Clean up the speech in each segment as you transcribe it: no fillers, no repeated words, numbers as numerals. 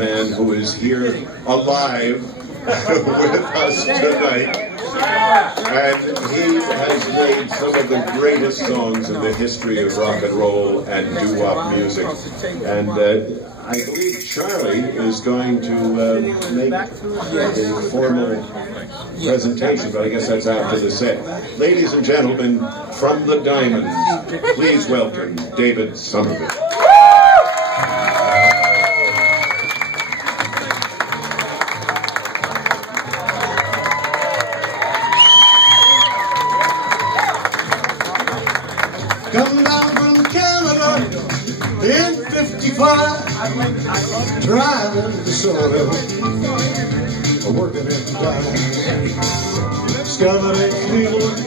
man who is here alive with us tonight. And he has made some of the greatest songs in the history of rock and roll and doo-wop music. And I believe Charlie is going to make the formal presentation, but I guess that's after the set. Ladies and gentlemen, from the Diamonds, please welcome David Somerville. Come down from Canada in '55, driving to Somerville, working in the diamond. Discovered in Cleveland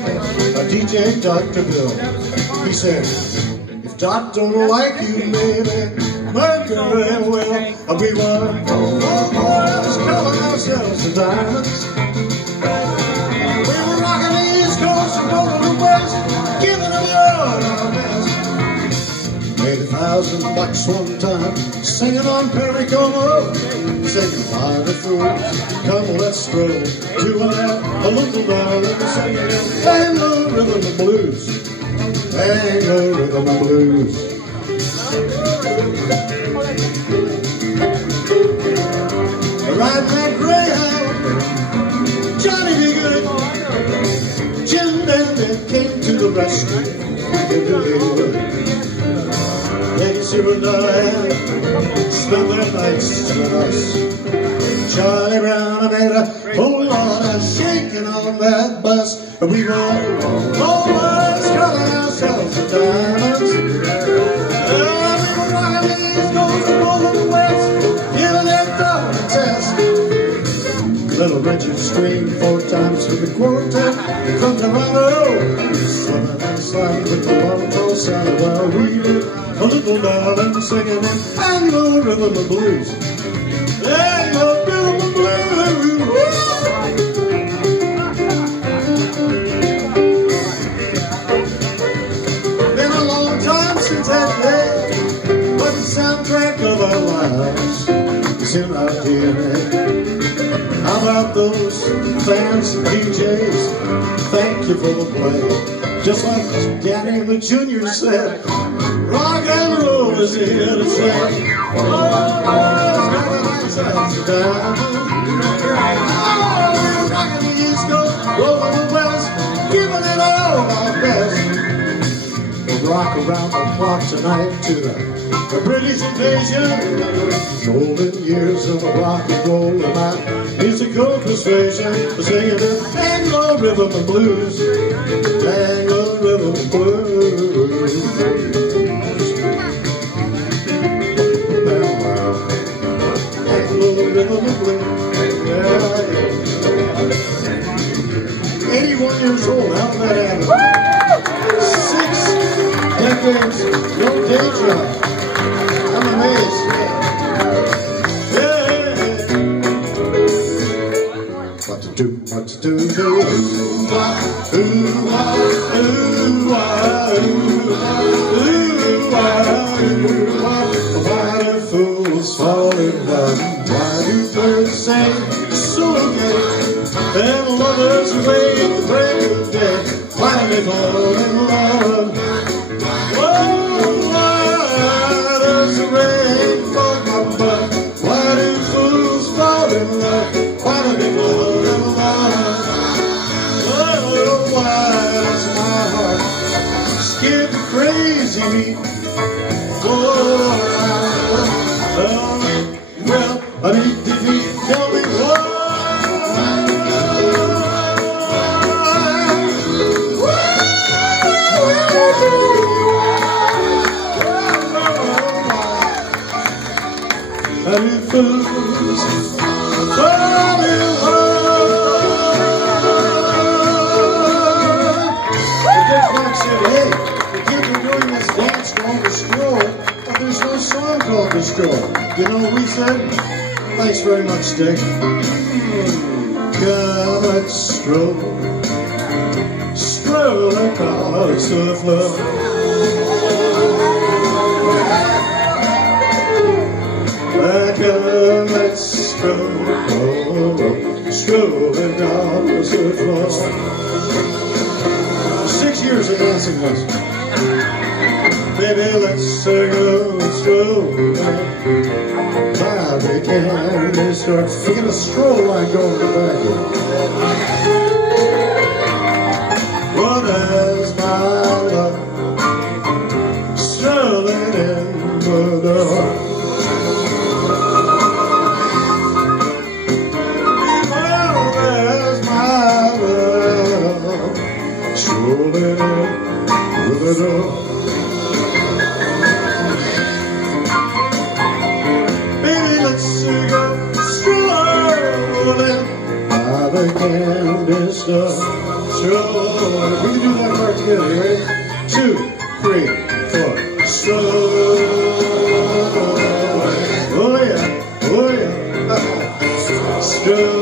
a DJ, Dr. Bill. He said, if Doc don't like you, maybe working very well. We were boys calling ourselves the Diamonds. We were rocking the East Coast and going to the West, giving them all our best. Made $1,000 one time, singing on Perry Como, singing by the fool. Come, let's stroll to a little darling, singing tango rhythm and blues, tango rhythm and blues. Riding that Greyhound, Johnny B. Good, Jim Dandy came to the rescue. Legacy and Diane spent their nights with us. Charlie Brown made a whole lot of shaking on that bus. We were always calling ourselves the Diamonds. We were rocking the East Coast and over the West, giving that double test. Little Richard screamed 4 times for the quartet from Toronto. Swimming and sliding with the bottle side while we did a little darling singing in tango rhythm and blues. Tango rhythm and blues. Been a long time since that day, but the soundtrack of our lives is in our DNA. How about those fans and DJs? Thank you for the play. Just like Danny the Jr. said, rock and roll is here to stay. Oh, we're rocking the East Coast, rolling the West, giving it all our best. We'll rock around the clock tonight to the British invasion. Golden years of rock and roll and my musical persuasion. Singing the tango rhythm and blues, tango rhythm and blues. Tango rhythm and blues. Yeah. 81 years old, how did that happen? 6 decades, no day job. I'm amazed. What to do, what to do, do. Ooh, ah, ooh, ah, ooh, ah, ooh, ah, ooh, ah. Why do fools fall in love? Why do birds sing so gay? And lovers wait the break of day. Why do they fall in love? Crazy for well, I need to be tell me why. And if fools fall in love, the dead man said, hey, but there's no song called Destroy. You know what we said? Thanks very much, Dick. Come, let's stroll across the floor. Like a let's go, strolling down the floor. 6 years of dancing lessons. Baby, let's go strolling by the candy store. We get a stroll line going in the back here. Well, there's my love strolling in the door. Strolling in the door. Baby, let's go strolling by the candy store. Strolling. We can do that part together, ready? 2, 3, 4. Strolling. Oh yeah, oh yeah. Strolling.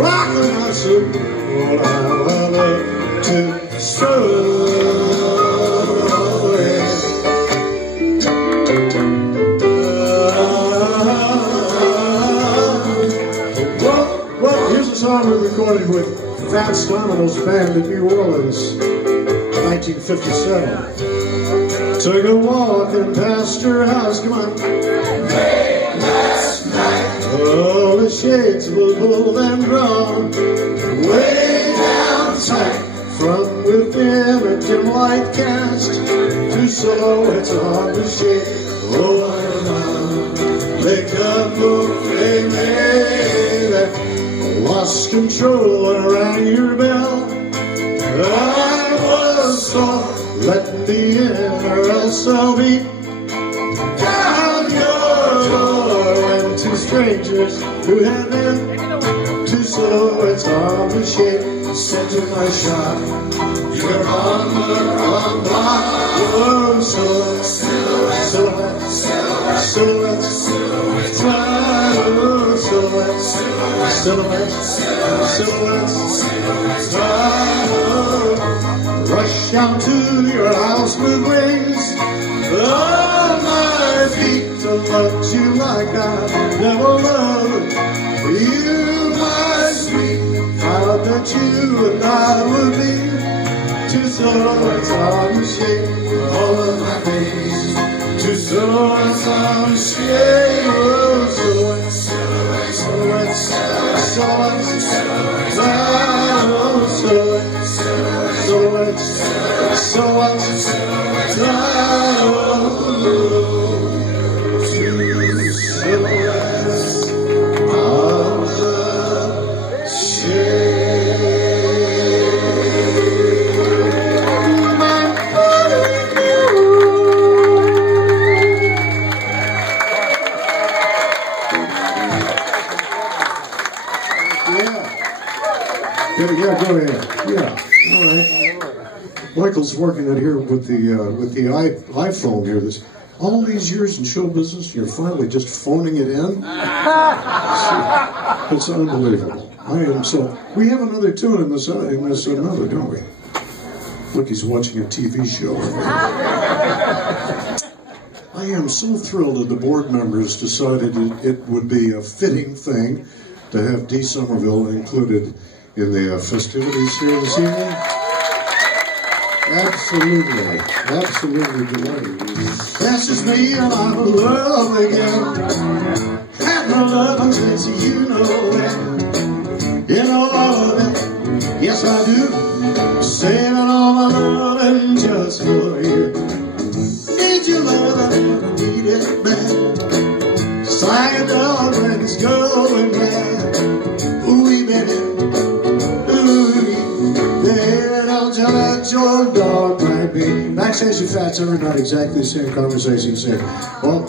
Rockin' my soul, all I love to stroll. Well, here's a song we recorded with Krantz Band in New Orleans, 1957. Took a walk and past her house, come on. All the shades were pulled and drawn way down tight. From within a dim light cast 2 silhouettes on the shade. Oh, they come they made lost control and rang your bell. I was so let me in or else I'll be down your door. Two strangers who had been 2 silhouettes on the shade said to my shop, you're on the wrong block. Oh, silhouettes, silhouettes, silhouettes, silhouettes, silhouettes, silhouettes, silhouettes. Rush down to your house with wings on my feet to love you like I never loved you, my sweet. Thought that you and I would be 2 silhouettes on the shade. All of my days, 2 silhouettes on the shade. Oh, silhouettes, silhouettes, silhouettes, silhouettes, silhouettes, silhouettes, silhouettes, Yeah, go ahead. Yeah, all right. Michael's working it here with the iPhone here. This all these years in show business, you're finally just phoning it in. It's unbelievable. I am so. We have another tune in this number, don't we? Look, he's watching a TV show. I am so thrilled that the board members decided it would be a fitting thing to have Dee Somerville included in the festivities here this evening. Absolutely, absolutely delighted. That's just me and I'm in love again. Had no love until you know that. You know all of it, yes I do. Saving all my loving just for you. Need your love, I never need it back. Just like a dog when it's going bad. Ooh, baby. Your dog might be. Backstage at Fats are not exactly the same conversation. Say, well,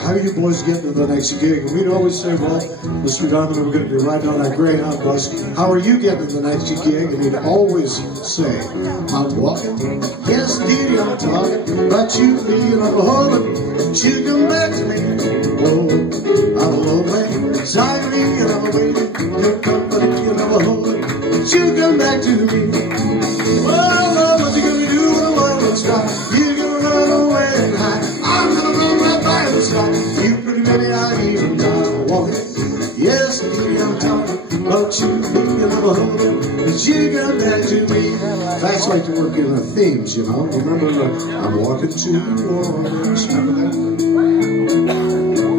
how are you boys getting to the next gig? And we'd always say, well, Mr. Diamond, we're going to be riding on that Greyhound bus. How are you getting to the next gig? And he'd always say, I'm walking. Yes, indeed, I'm talking. But you being a holding. You come back to me. whoa. I'm lonely, anxiety, and I'm waiting. Your company, you never hold it, but you come back to me. Well, what you gonna do when the world looks dry? You gonna run away and hide. I'm gonna run right by the sky. You pretty baby, I even die walking. Yes, indeed, I'm talking about you, you never hold it, but you come back to me. That's like to work in the themes, you know. Remember I'm walking to New Orleans. Remember that?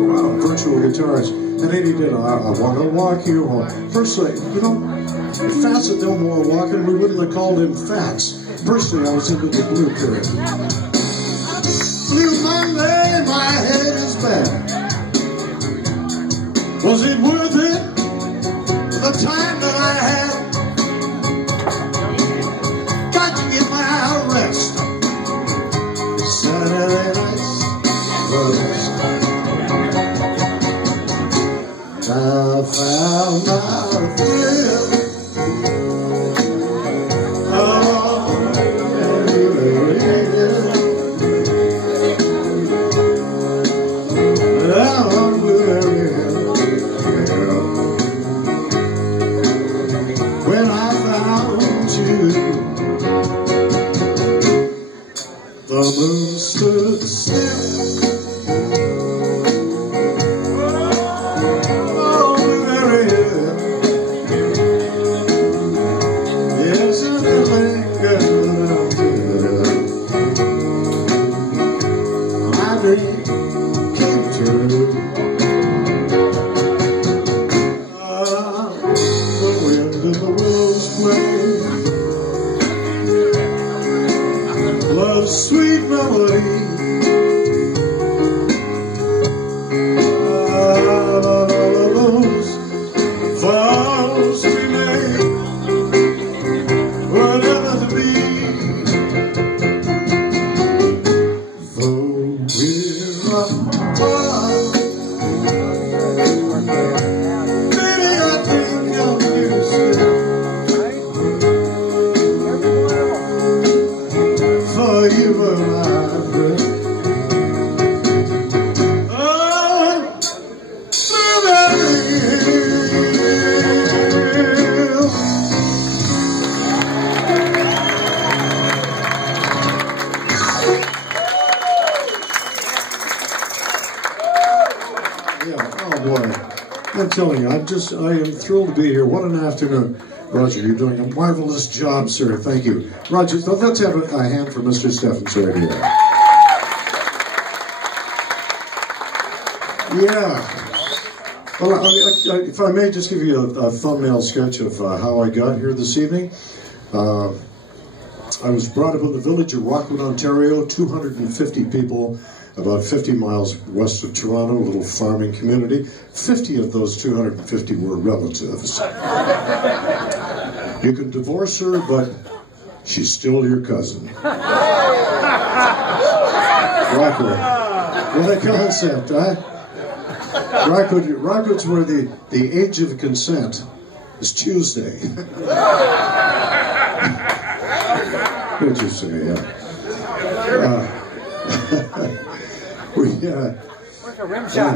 Wow, virtual guitars. And then he did, I want to walk you home. Firstly, you know, if Fats had done more walking, we wouldn't have called him Fats. Personally, I was into the blue period. Blue Monday, my head is bad. Was it worth it? The time that I had? Got to get my rest. Saturday nights, I found my thrill. When I found you, the moon stood still. Oh, Mary, yes, and it lingered. My dream came true. The wind and the willows play, love's sweet melody. All of those vows we made were never to be. Though we're apart, baby, I think of you still. For you were my friend. Oh, yeah, oh boy. I'm telling you, I am thrilled to be here. What an afternoon. Roger, you're doing a marvelous job, sir. Thank you. Roger, let's have a hand for Mr. Steffens right here. Yeah. Well, if I may just give you a thumbnail sketch of how I got here this evening. I was brought up in the village of Rockwood, Ontario, 250 people, about 50 miles west of Toronto, a little farming community. 50 of those 250 were relatives. You can divorce her, but she's still your cousin. Rockwood. What a concept, huh? Rockwood's where the age of consent is Tuesday. Good you say, yeah.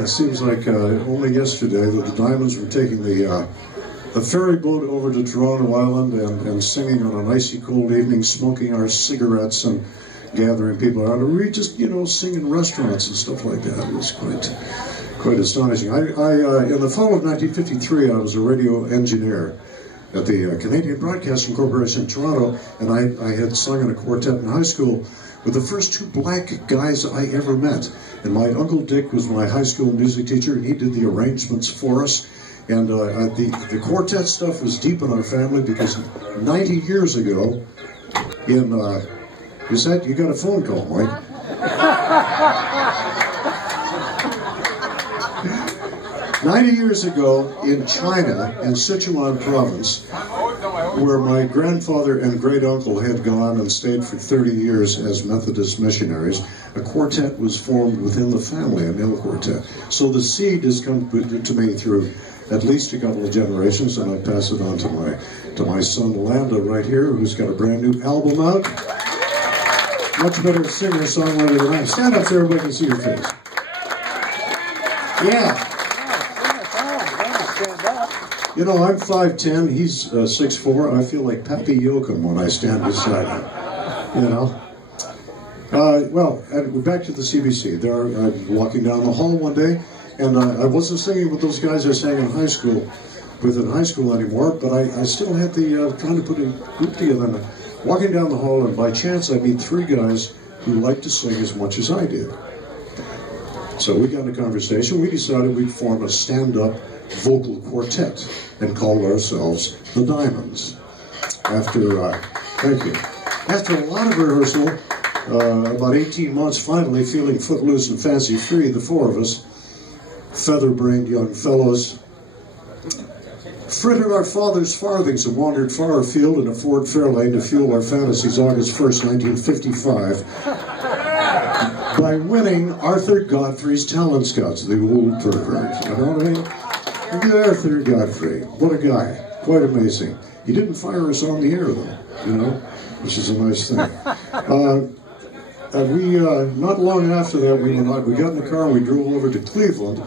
It seems like only yesterday that the Diamonds were taking the ferry boat over to Toronto Island and singing on an icy cold evening, smoking our cigarettes and gathering people out. We just, sing in restaurants and stuff like that. It was quite astonishing. In the fall of 1953, I was a radio engineer at the Canadian Broadcasting Corporation in Toronto, and I had sung in a quartet in high school with the first two black guys I ever met. And my Uncle Dick was my high school music teacher, and he did the arrangements for us. And the quartet stuff was deep in our family because 90 years ago, you got a phone call, Mike. 90 years ago in China, in Sichuan province, where my grandfather and great-uncle had gone and stayed for 30 years as Methodist missionaries, a quartet was formed within the family, a male quartet. So the seed has come to me through at least a couple of generations, and I pass it on to my son Landa right here, who's got a brand new album out. Much better singer-songwriter than I. Stand up so everybody can see your face. Yeah. You know, I'm 5'10", he's 6'4". I feel like Pappy Yoakum when I stand beside him, you know. Well, back to the CBC. There, I'm walking down the hall one day, and I wasn't singing with those guys I sang in high school, anymore, but I still had the, trying to put a group together. And walking down the hall, and by chance I meet three guys who like to sing as much as I did. So we got in a conversation. We decided we'd form a stand-up vocal quartet and call ourselves the Diamonds. Thank you. After a lot of rehearsal, about 18 months, finally feeling footloose and fancy-free, the four of us, feather-brained young fellows, frittered our father's farthings and wandered far afield in a Ford Fairlane to fuel our fantasies August 1st, 1955, by winning Arthur Godfrey's Talent Scouts, the old pervert. You know what I mean? Arthur Godfrey, what a guy. Quite amazing. He didn't fire us on the air, though, you know, which is a nice thing. Not long after that, we got in the car and we drove over to Cleveland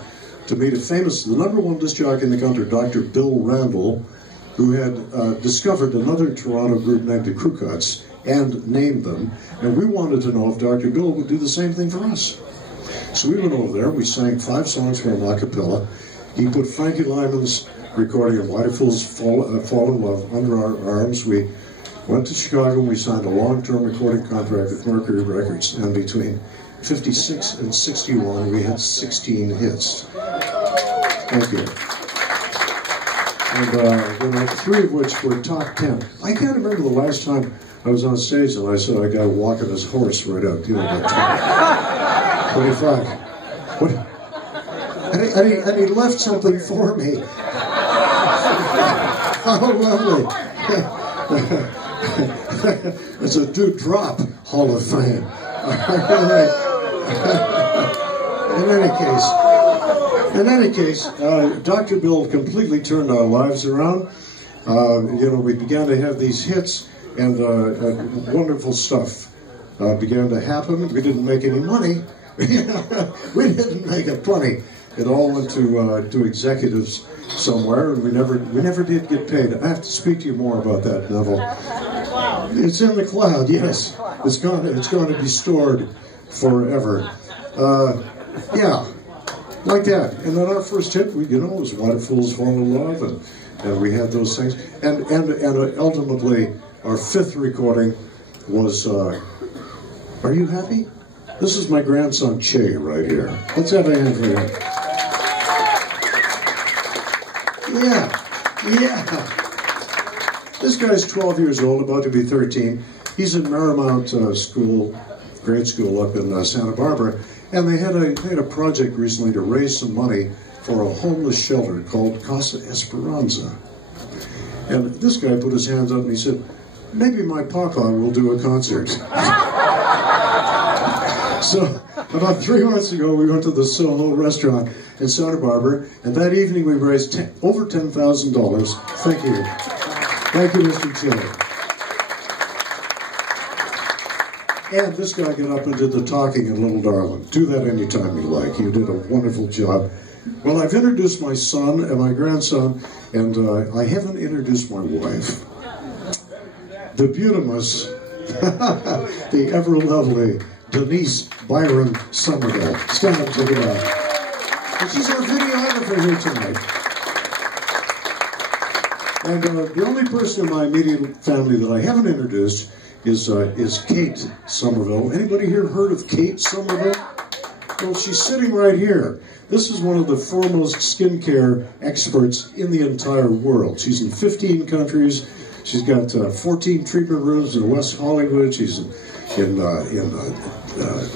to meet the #1 disc jockey in the country, Dr. Bill Randall, who had discovered another Toronto group named the Crew Cuts and named them. And we wanted to know if Dr. Bill would do the same thing for us. So we went over there, we sang 5 songs for him a cappella. He put Frankie Lyman's recording of Why Do Fools Fall in Love under our arms. We went to Chicago and we signed a long-term recording contract with Mercury Records. And between 56 and 61, we had 16 hits. Thank you. And 3 of which were top 10. I can't remember the last time I was on stage and I said I got walking his horse right out, you know, about 25. What? And he left something for me. Oh, lovely. It's a Doo Wop Hall of Fame. In any case, Dr. Bill completely turned our lives around. You know, we began to have these hits, and wonderful stuff began to happen. We didn't make any money. We didn't make a penny. It all went to executives somewhere, and we never did get paid. I have to speak to you more about that, Neville. It's in the cloud, yes. It's going to be stored forever. Yeah, like that. And then our first hit, was Why Do Fools Fall in Love, and we had those things. And ultimately, our 5th recording was Are You Happy? This is my grandson Che right here. Let's have a hand for him. Yeah. This guy's 12 years old, about to be 13. He's in Marymount grade school up in Santa Barbara, and they had a project recently to raise some money for a homeless shelter called Casa Esperanza. And this guy put his hands up and he said, maybe my papa will do a concert. So about 3 months ago, we went to the Soho restaurant in Santa Barbara, and that evening we raised over $10,000. Thank you. Thank you, Mr. Chiller. And this guy got up and did the talking in Little Darling. Do that anytime you like. You did a wonderful job. Well, I've introduced my son and my grandson, and I haven't introduced my wife. The beautimous, the ever-lovely Denise Byron Somerville. Stand up, take it out. And she's our videographer here tonight. And the only person in my immediate family that I haven't introduced is Kate Somerville. Anybody here heard of Kate Somerville? Well, she's sitting right here. This is one of the foremost skincare experts in the entire world. She's in 15 countries. She's got 14 treatment rooms in West Hollywood. She's in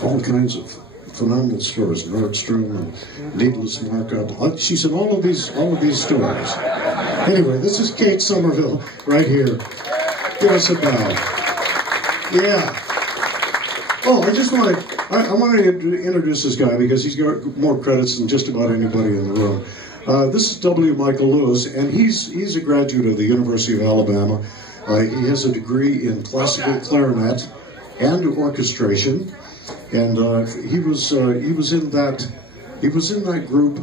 all kinds of phenomenal stores, Nordstrom and Needless Markup. She's in all of these stores. Anyway, this is Kate Somerville right here. Give us a bow. Yeah. Oh, I want to introduce this guy because he's got more credits than just about anybody in the room. This is W. Michael Lewis, and he's a graduate of the University of Alabama. He has a degree in classical clarinet and orchestration, and he was in that He was in that group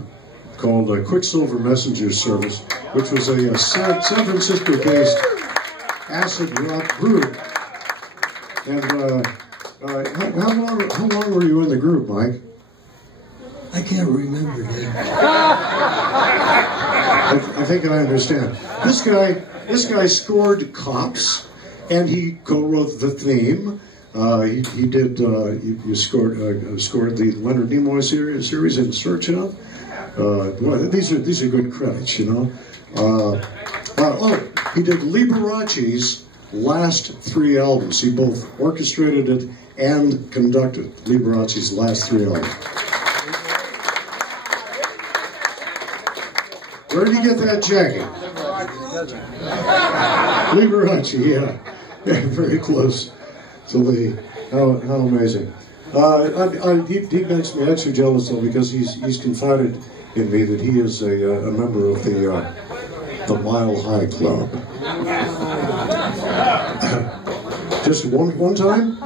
called Quicksilver Messenger Service, which was a San Francisco-based acid rock group. And how long were you in the group, Mike? I can't remember, Dave. I think I understand. This guy scored Cops, and he co-wrote the theme. He did. You scored the Leonard Nimoy series In Search Of. Well, these are good credits, you know. He did Liberace's last 3 albums. He both orchestrated it and conducted Liberace's last 3 albums. Where did he get that jacket? Liberace, yeah. Very close. So how amazing. He makes me extra jealous though, because he's confided in me that he is a member of the Mile High Club. Just one time?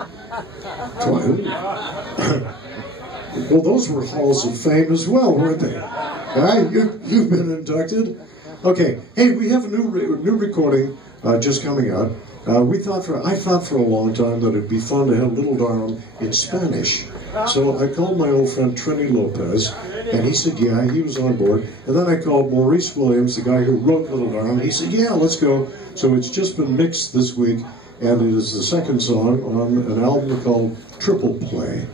Well, those were halls of fame as well, weren't they? You've been inducted. Okay. Hey, we have a new recording just coming out. I thought for a long time that it'd be fun to have Little Darling in Spanish. So I called my old friend Trini Lopez, and he said, yeah, he was on board. And then I called Maurice Williams, the guy who wrote Little Darling. He said, yeah, let's go. So it's just been mixed this week, and it is the second song on an album called Triple Play.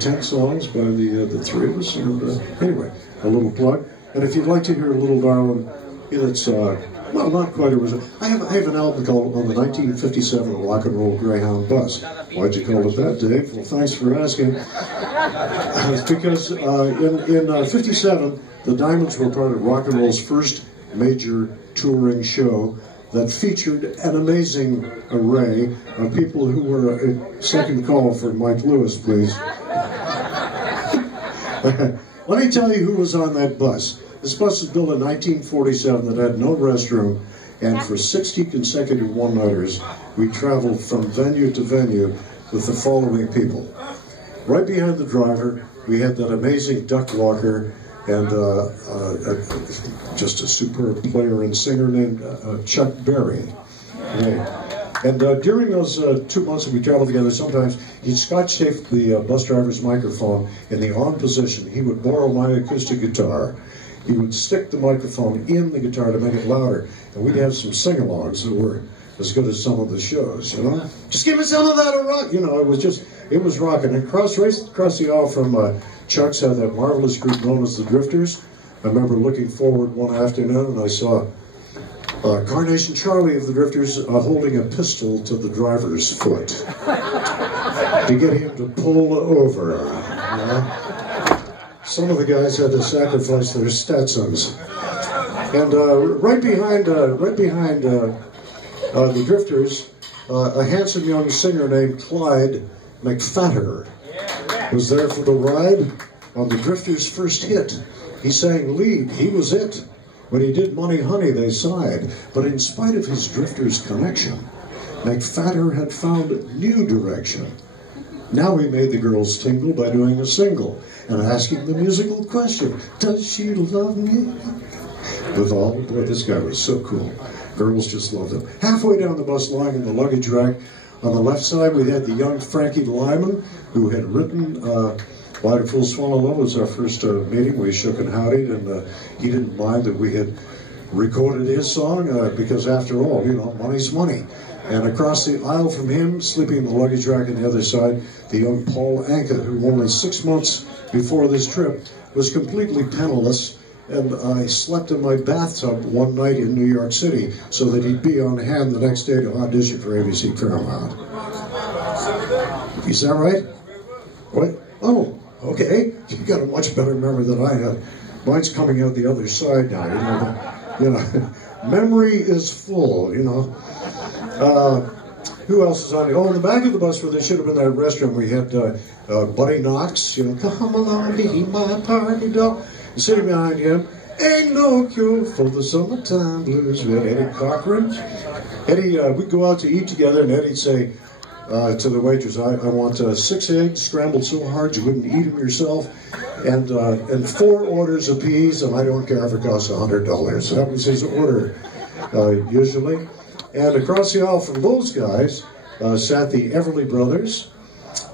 10 songs by the 3 of us. And anyway, a little plug. And if you'd like to hear Little Darling in its, well, not quite original. I have an album called On the 1957 Rock and Roll Greyhound Bus. Why'd you call it that, Dave? Well, thanks for asking. It's because in 57, the Diamonds were part of rock and roll's first major touring show that featured an amazing array of people who were a second call for Mike Lewis, please. Let me tell you who was on that bus. This bus was built in 1947 that had no restroom, and for 60 consecutive one-nighters, we traveled from venue to venue with the following people. Right behind the driver, we had that amazing Duck Walker and just a superb player and singer named Chuck Berry. And during those 2 months that we traveled together, sometimes he'd scotch tape the bus driver's microphone in the on position. He would borrow my acoustic guitar. He would stick the microphone in the guitar to make it louder, and we'd have some sing-alongs that were as good as some of the shows, you know? Just give me some of that rock, you know, it was rocking. And across the aisle from Chuck's had that marvelous group known as the Drifters. I remember looking forward one afternoon, and I saw Carnation Charlie of the Drifters holding a pistol to the driver's foot to get him to pull over, you know? Some of the guys had to sacrifice their Stetsons. And right behind the Drifters, a handsome young singer named Clyde McFatter was there for the ride on the Drifters' first hit. He sang lead, he was it. When he did Money Honey, they sighed. But in spite of his Drifters connection, McFatter had found new direction. Now he made the girls tingle by doing a single and asking the musical question, does she love me? With all, boy, this guy was so cool. Girls just loved him. Halfway down the bus line in the luggage rack, on the left side, we had the young Frankie Lyman, who had written Why Do Fools Fall in Love. Was our first meeting. We shook and howdied, and he didn't mind that we had recorded his song, because after all, you know, money's money. And across the aisle from him, sleeping in the luggage rack on the other side, the young Paul Anka, who only 6 months before this trip was completely penniless, and I slept in my bathtub one night in New York City so that he'd be on hand the next day to audition for ABC Paramount. Is that right? What? Oh, okay. You got a much better memory than I had. Mine's coming out the other side now. You know, memory is full. You know. Who else is on it? Oh, in the back of the bus where there should have been that restroom, we had Buddy Knox, you know, come along, be my party dog. And sitting behind him, ain't no cure for the summertime blues. We had Eddie Cochran. Eddie, we'd go out to eat together, and Eddie'd say, to the waitress, I want 6 eggs scrambled so hard you wouldn't eat them yourself, and 4 orders of peas, and I don't care if it costs $100. That was his order, usually. And across the aisle from those guys sat the Everly Brothers,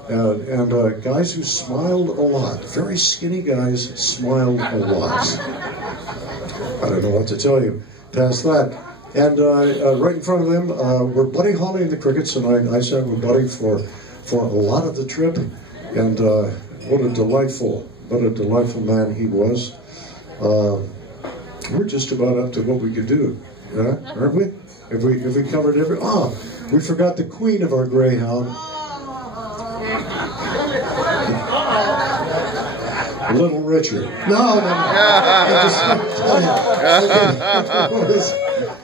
and guys who smiled a lot. Very skinny guys smiled a lot. I don't know what to tell you past that. And right in front of them were Buddy Holly and the Crickets, and I sat with Buddy for a lot of the trip. And what a delightful man he was. We're just about up to what we could do, aren't we? Have we covered every? Oh, we forgot the queen of our Greyhound. Little Richard. No.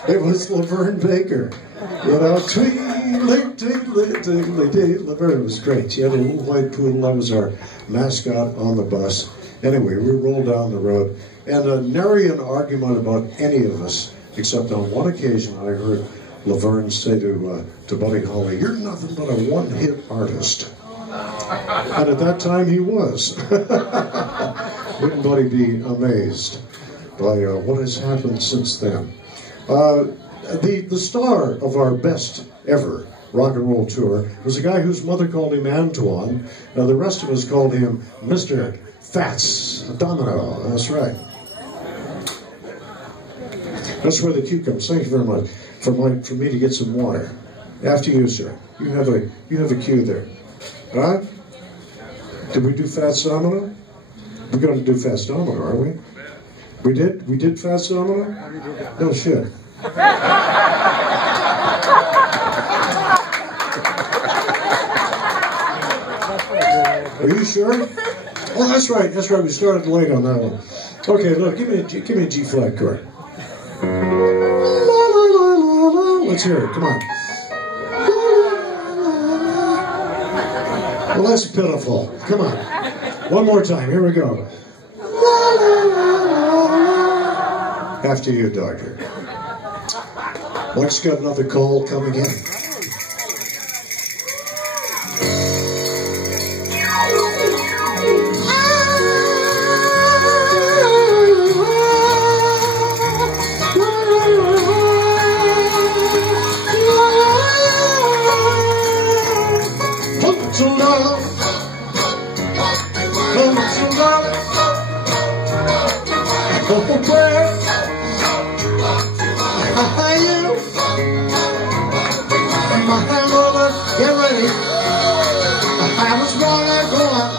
It was Laverne Baker. You know, Laverne was great. She had a little white poodle. That was our mascot on the bus. Anyway, we rolled down the road, and nary an argument about any of us, except on one occasion I heard Laverne say to Buddy Holly, "You're nothing but a one-hit artist." And at that time he was. Wouldn't Buddy be amazed by what has happened since then? The star of our best ever rock and roll tour was a guy whose mother called him Antoine. Now the rest of us called him Mr. Fats Domino. That's right. That's where the cue comes. Thank you very much for me to get some water. After you, sir. You have a cue there. All right? Did we do Fats Domino? We're going to do Fats Domino, are we? We did? We did Fats Domino? No shit. Are you sure? Oh, that's right. That's right. We started late on that one. Okay, look. Give me a G flat chord. Let's hear it. Come on. Well, that's pitiful. Come on. One more time. Here we go. After you, Doctor. Mike's got another call coming in. Get ready. I was gonna go up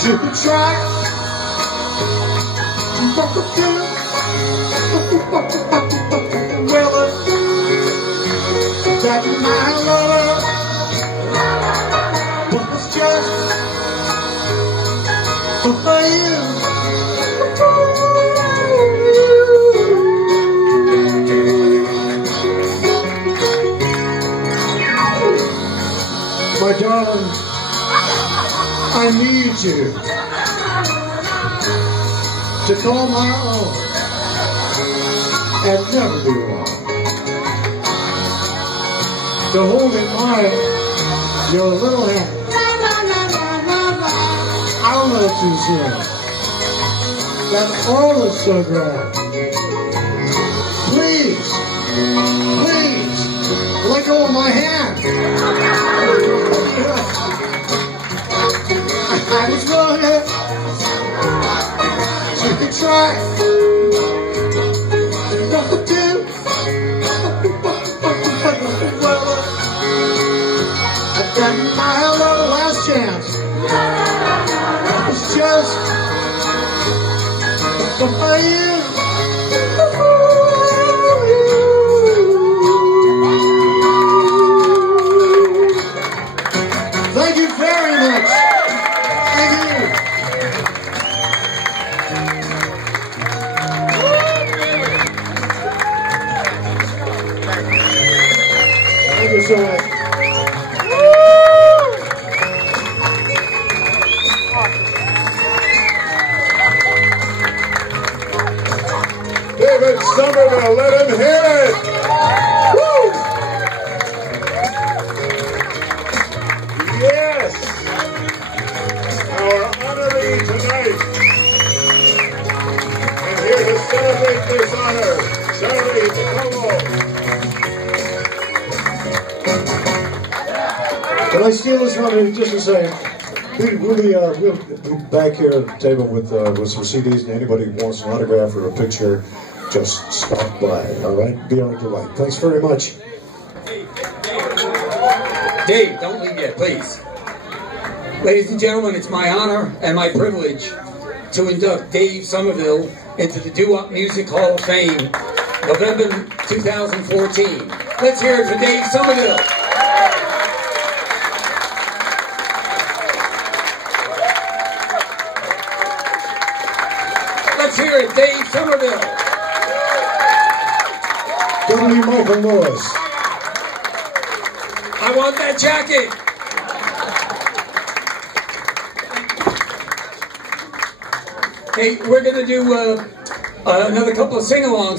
to the track. Well, that my lover was just for you. My darling, I need you to call my own and never be wrong. To hold in mind your little hand. I'll let you sing. That's all that's so grand. Please, please, let go of my hand. I was running to the track. I've got my little last chance. It's just for you. Thank you very much. Thank you. Thank you so much. David Somerville, let him hear it. Woo! celebrate this honor. Charlie, Como. Can I steal this one just a second? We'll be back here at the table with some CDs, and anybody who wants an autograph or a picture, just stop by, all right? Be our delight. Thanks very much. Dave, don't leave yet, please. Ladies and gentlemen, it's my honor and my privilege to induct Dave Somerville into the Doo Wop Music Hall of Fame, November 2014. Let's hear it for Dave Somerville. Let's hear it, Dave Somerville. W. Michael Lewis. I want that jacket. Hey, we're going to do another couple of sing-alongs.